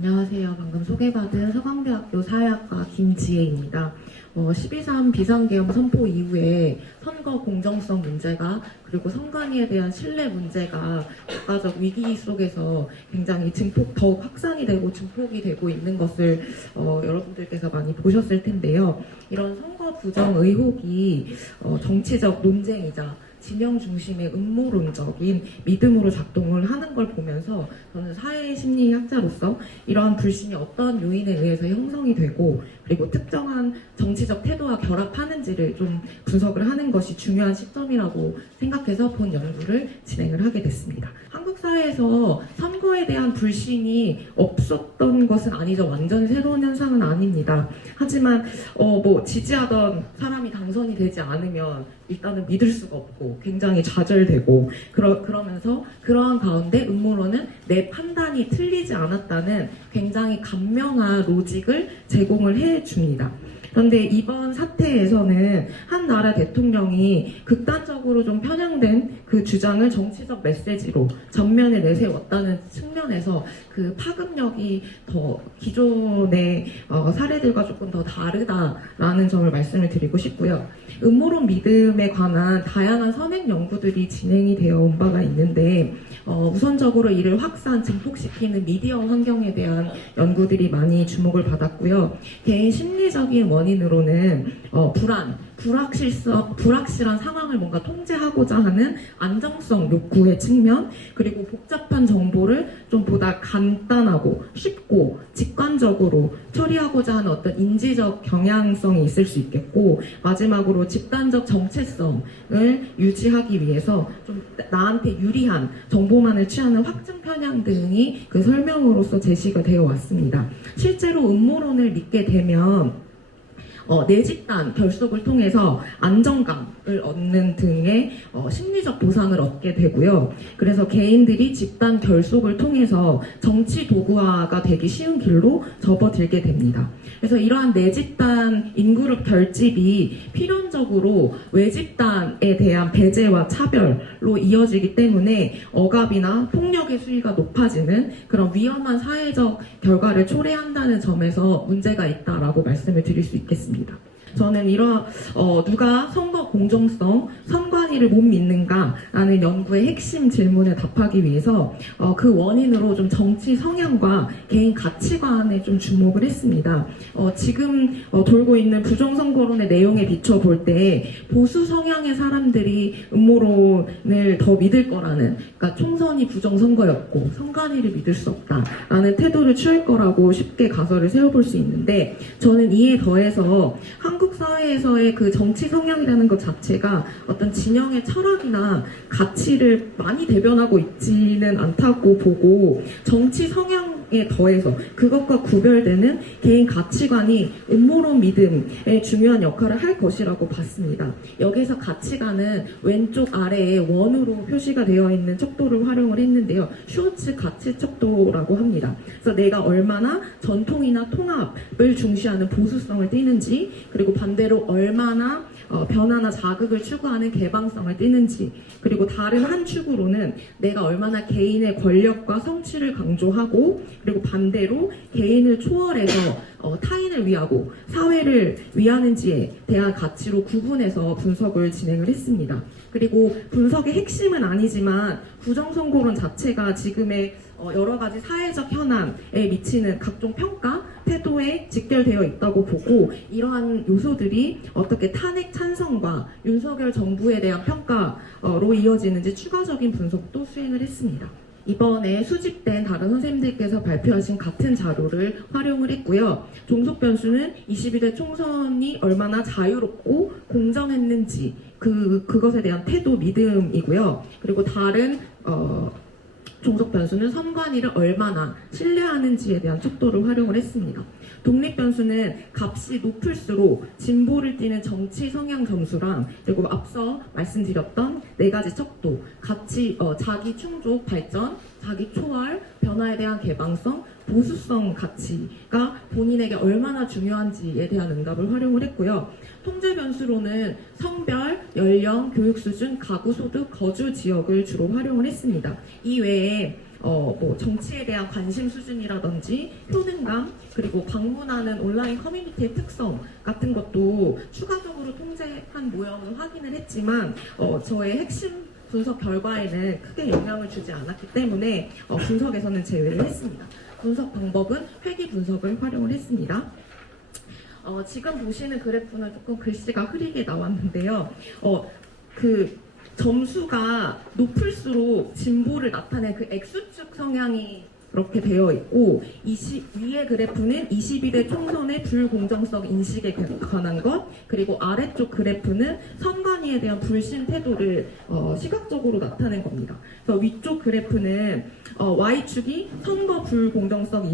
안녕하세요. 방금 소개받은 서강대학교 사회학과 김지혜입니다. 12.3 비상계엄 선포 이후에 선거 공정성 문제가 그리고 선관위에 대한 신뢰 문제가 국가적 위기 속에서 굉장히 더욱 확산이 되고 증폭이 되고 있는 것을 여러분들께서 많이 보셨을 텐데요. 이런 선거 부정 의혹이 정치적 논쟁이자 진영 중심의 음모론적인 믿음으로 작동을 하는 걸 보면서 저는 사회심리학자로서 이러한 불신이 어떤 요인에 의해서 형성이 되고 그리고 특정한 정치적 태도와 결합하는지를 좀 분석을 하는 것이 중요한 시점이라고 생각해서 본 연구를 진행을 하게 됐습니다. 한국 사회에서 선거에 대한 불신이 없었던 것은 아니죠. 완전히 새로운 현상은 아닙니다. 하지만 지지하던 사람이 당선이 되지 않으면 일단은 믿을 수가 없고 굉장히 좌절되고 그러면서 그러한 가운데 음모론은 내 판단이 틀리지 않았다는 굉장히 간명한 로직을 제공을 해줍니다. 그런데 이번 사태에서는 한 나라 대통령이 극단적으로 좀 편향된 그 주장을 정치적 메시지로 전면에 내세웠다는 측면에서 그 파급력이 더 기존의 사례들과 조금 더 다르다라는 점을 말씀을 드리고 싶고요. 음모론 믿음에 관한 다양한 선행 연구들이 진행이 되어 온 바가 있는데 우선적으로 이를 확산, 증폭시키는 미디어 환경에 대한 연구들이 많이 주목을 받았고요. 개인 심리적인 원인으로는 불확실한 상황을 뭔가 통제하고자 하는 안정성 욕구의 측면, 그리고 복잡한 정보를 좀 보다 간단하고 쉽고 직관적으로 처리하고자 하는 어떤 인지적 경향성이 있을 수 있겠고, 마지막으로 집단적 정체성을 유지하기 위해서 좀 나한테 유리한 정보만을 취하는 확증 편향 등이 그 설명으로서 제시가 되어 왔습니다. 실제로 음모론을 믿게 되면 내 집단 결속을 통해서 안정감을 얻는 등의 심리적 보상을 얻게 되고요. 그래서 개인들이 집단 결속을 통해서 정치 도구화가 되기 쉬운 길로 접어들게 됩니다. 그래서 이러한 내 집단 인그룹 결집이 필연적으로 외집단에 대한 배제와 차별로 이어지기 때문에 억압이나 폭력의 수위가 높아지는 그런 위험한 사회적 결과를 초래한다는 점에서 문제가 있다라고 말씀을 드릴 수 있겠습니다. 저는 누가 선거 공정성, 선관위를 못 믿는가라는 연구의 핵심 질문에 답하기 위해서 그 원인으로 좀 정치 성향과 개인 가치관에 좀 주목을 했습니다. 지금 돌고 있는 부정선거론의 내용에 비춰볼 때 보수 성향의 사람들이 음모론을 더 믿을 거라는, 그러니까 총선이 부정선거였고 선관위를 믿을 수 없다라는 태도를 취할 거라고 쉽게 가설을 세워볼 수 있는데, 저는 이에 더해서 한국 사회에서의 그 정치 성향이라는 것 자체가 어떤 진영의 철학이나 가치를 많이 대변하고 있지는 않다고 보고, 정치 성향에 더해서 그것과 구별되는 개인 가치관이 음모론 믿음에 중요한 역할을 할 것이라고 봤습니다. 여기서 가치관은 왼쪽 아래에 원으로 표시가 되어 있는 척도를 활용을 했는데요. 슈워츠 가치 척도라고 합니다. 그래서 내가 얼마나 전통이나 통합을 중시하는 보수성을 띠는지, 그리고 반대로 얼마나 변화나 자극을 추구하는 개방성을 띠는지, 그리고 다른 한 축으로는 내가 얼마나 개인의 권력과 성취를 강조하고, 그리고 반대로 개인을 초월해서 타인을 위하고 사회를 위하는지에 대한 가치로 구분해서 분석을 진행을 했습니다. 그리고 분석의 핵심은 아니지만 부정선거론 자체가 지금의 여러 가지 사회적 현안에 미치는 각종 평가, 태도에 직결되어 있다고 보고, 이러한 요소들이 어떻게 탄핵 찬성과 윤석열 정부에 대한 평가로 이어지는지 추가적인 분석도 수행을 했습니다. 이번에 수집된 다른 선생님들께서 발표하신 같은 자료를 활용을 했고요. 종속 변수는 22대 총선이 얼마나 자유롭고 공정했는지 그것에 대한 태도, 믿음이고요. 그리고 다른 종속 변수는 선관위를 얼마나 신뢰하는지에 대한 척도를 활용을 했습니다. 독립 변수는 값이 높을수록 진보를 띠는 정치 성향 점수랑, 그리고 앞서 말씀드렸던 네 가지 척도, 자기 충족 발전, 자기 초월, 변화에 대한 개방성, 보수성 가치가 본인에게 얼마나 중요한지에 대한 응답을 활용을 했고요. 통제 변수로는 성별, 연령, 교육 수준, 가구 소득, 거주 지역을 주로 활용을 했습니다. 이 외에 뭐 정치에 대한 관심 수준이라든지 효능감, 그리고 방문하는 온라인 커뮤니티의 특성 같은 것도 추가적으로 통제한 모형을 확인을 했지만 저의 핵심 분석 결과에는 크게 영향을 주지 않았기 때문에 분석에서는 제외를 했습니다. 분석 방법은 회귀 분석을 활용을 했습니다. 지금 보시는 그래프는 조금 글씨가 흐리게 나왔는데요. 그 점수가 높을수록 진보를 나타낸 그 X축 성향이 이렇게 되어 있고, 위의 그래프는 21대 총선의 불공정성 인식에 관한 것, 그리고 아래쪽 그래프는 선관위에 대한 불신 태도를 시각적으로 나타낸 겁니다. 그래서 위쪽 그래프는 Y축이 선거 불공정성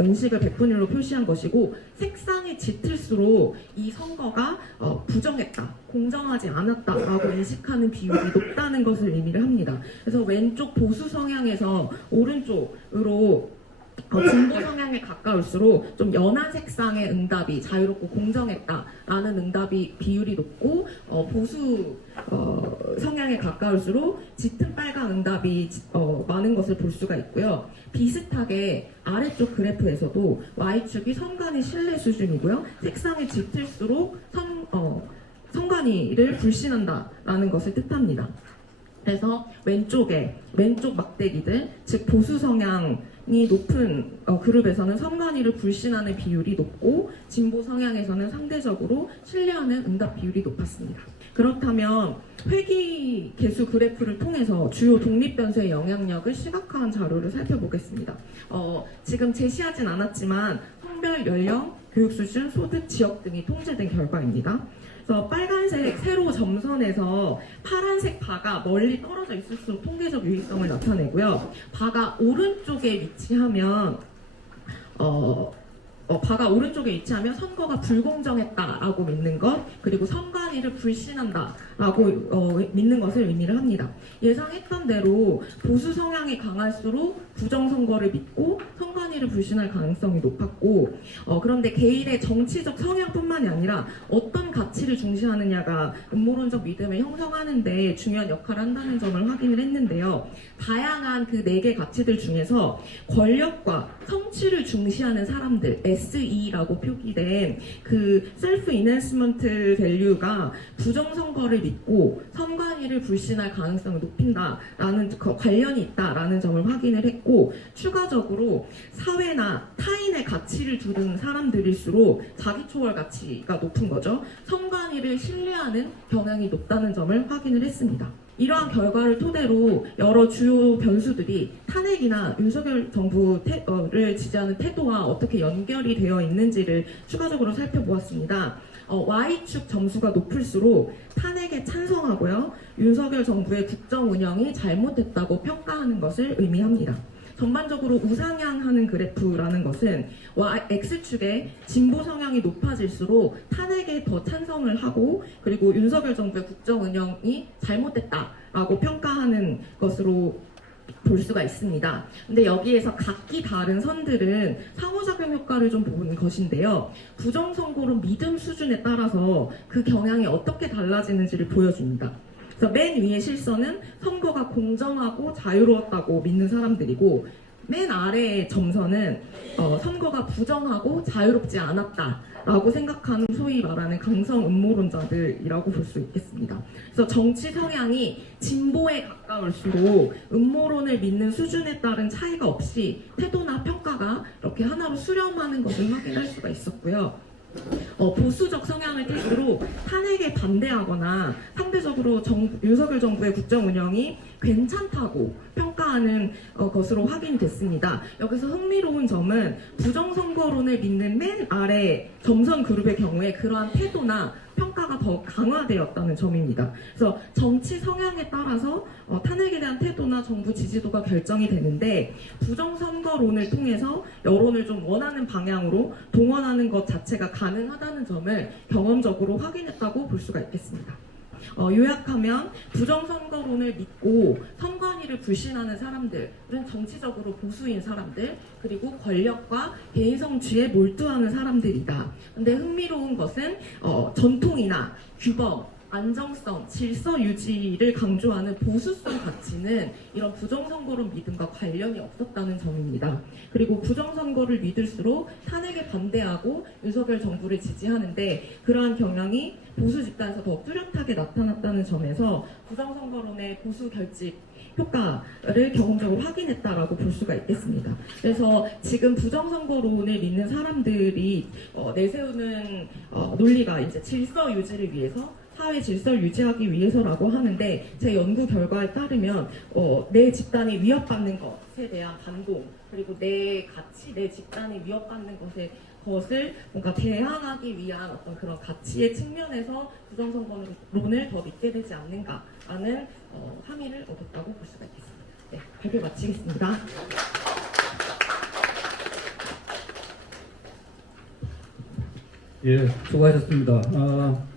인식을 베푼 일로 표시한 것이고, 색상이 짙을수록 이 선거가 부정했다, 공정하지 않았다라고 인식하는 비율이 높다는 것을 의미를 합니다. 그래서 왼쪽 보수 성향에서 오른쪽으로 진보 성향에 가까울수록 좀 연한 색상의 응답이 자유롭고 공정했다라는 응답이 비율이 높고, 보수 성향에 가까울수록 짙은 빨간 응답이 많은 것을 볼 수가 있고요. 비슷하게 아래쪽 그래프에서도 Y축이 선관위 신뢰 수준이고요. 색상이 짙을수록 선관위를 불신한다라는 것을 뜻합니다. 그래서 왼쪽 막대기들, 즉 보수 성향이 높은 그룹에서는 선관위를 불신하는 비율이 높고, 진보 성향에서는 상대적으로 신뢰하는 응답 비율이 높았습니다. 그렇다면 회귀 개수 그래프를 통해서 주요 독립 변수의 영향력을 시각화한 자료를 살펴보겠습니다. 지금 제시하진 않았지만 성별, 연령, 교육 수준, 소득, 지역 등이 통제된 결과입니다. 그래서 빨간색 세로 점선에서 파란색 바가 멀리 떨어져 있을수록 통계적 유의성을 나타내고요. 바가 오른쪽에 위치하면 바가 오른쪽에 위치하면 선거가 불공정했다라고 믿는 것, 그리고 선관위를 불신한다라고 믿는 것을 의미를 합니다. 예상했던 대로 보수 성향이 강할수록 부정선거를 믿고 선관위를 불신할 가능성이 높았고, 그런데 개인의 정치적 성향뿐만이 아니라 어떤 가치를 중시하느냐가 음모론적 믿음을 형성하는 데 중요한 역할을 한다는 점을 확인을 했는데요. 다양한 그 4개 가치들 중에서 권력과 성취를 중시하는 사람들, SE라고 표기된 그 셀프 이낸스먼트 밸류가 부정선거를 믿고 선관위를 불신할 가능성을 높인다라는 관련이 있다라는 점을 확인을 했고, 추가적으로 사회나 타인의 가치를 두는 사람들일수록 자기 초월 가치가 높은 거죠. 선관위를 신뢰하는 경향이 높다는 점을 확인을 했습니다. 이러한 결과를 토대로 여러 주요 변수들이 탄핵이나 윤석열 정부를 지지하는 태도와 어떻게 연결이 되어 있는지를 추가적으로 살펴보았습니다. Y축 점수가 높을수록 탄핵에 찬성하고요, 윤석열 정부의 국정 운영이 잘못됐다고 평가하는 것을 의미합니다. 전반적으로 우상향하는 그래프라는 것은 X축의 진보 성향이 높아질수록 탄핵에 더 찬성을 하고, 그리고 윤석열 정부의 국정 운영이 잘못됐다라고 평가하는 것으로 볼 수가 있습니다. 근데 여기에서 각기 다른 선들은 상호작용 효과를 좀 보는 것인데요. 부정선거론 믿음 수준에 따라서 그 경향이 어떻게 달라지는지를 보여줍니다. 그래서 맨 위의 실선은 선거가 공정하고 자유로웠다고 믿는 사람들이고, 맨 아래의 점선은 선거가 부정하고 자유롭지 않았다라고 생각하는 소위 말하는 강성 음모론자들이라고 볼 수 있겠습니다. 그래서 정치 성향이 진보에 가까울수록 음모론을 믿는 수준에 따른 차이가 없이 태도나 평가가 이렇게 하나로 수렴하는 것을 확인할 수가 있었고요. 보수적 성향을 탓으로 탄핵에 반대하거나 상대적으로 윤석열 정부의 국정 운영이 괜찮다고 평가하는 것으로 확인됐습니다. 여기서 흥미로운 점은 부정선거론을 믿는 맨 아래 점선 그룹의 경우에 그러한 태도나 평가가 더 강화되었다는 점입니다. 그래서 정치 성향에 따라서 탄핵에 대한 태도나 정부 지지도가 결정이 되는데, 부정선거론을 통해서 여론을 좀 원하는 방향으로 동원하는 것 자체가 가능하다는 점을 경험적으로 확인했다고 볼 수가 있겠습니다. 요약하면 부정선거론을 믿고 선관위를 불신하는 사람들은 정치적으로 보수인 사람들, 그리고 권력과 개인 성취에 몰두하는 사람들이다. 근데 흥미로운 것은 전통이나 규범, 안정성, 질서 유지를 강조하는 보수성 가치는 이런 부정선거론 믿음과 관련이 없었다는 점입니다. 그리고 부정선거를 믿을수록 탄핵에 반대하고 윤석열 정부를 지지하는데 그러한 경향이 보수 집단에서 더 뚜렷하게 나타났다는 점에서 부정선거론의 보수 결집 효과를 경험적으로 확인했다라고 볼 수가 있겠습니다. 그래서 지금 부정선거론을 믿는 사람들이 내세우는 논리가 이제 질서 유지를 위해서 사회 질서를 유지하기 위해서라고 하는데 제 연구 결과에 따르면 내 집단이 위협받는 것에 대한 반동 그리고 내 가치, 내 집단이 위협받는 것을 뭔가 대항하기 위한 어떤 그런 가치의 측면에서 부정선거론을 더 믿게 되지 않는가라는 함의를 얻었다고 볼 수가 있겠습니다. 네, 발표 마치겠습니다. 예, 수고하셨습니다.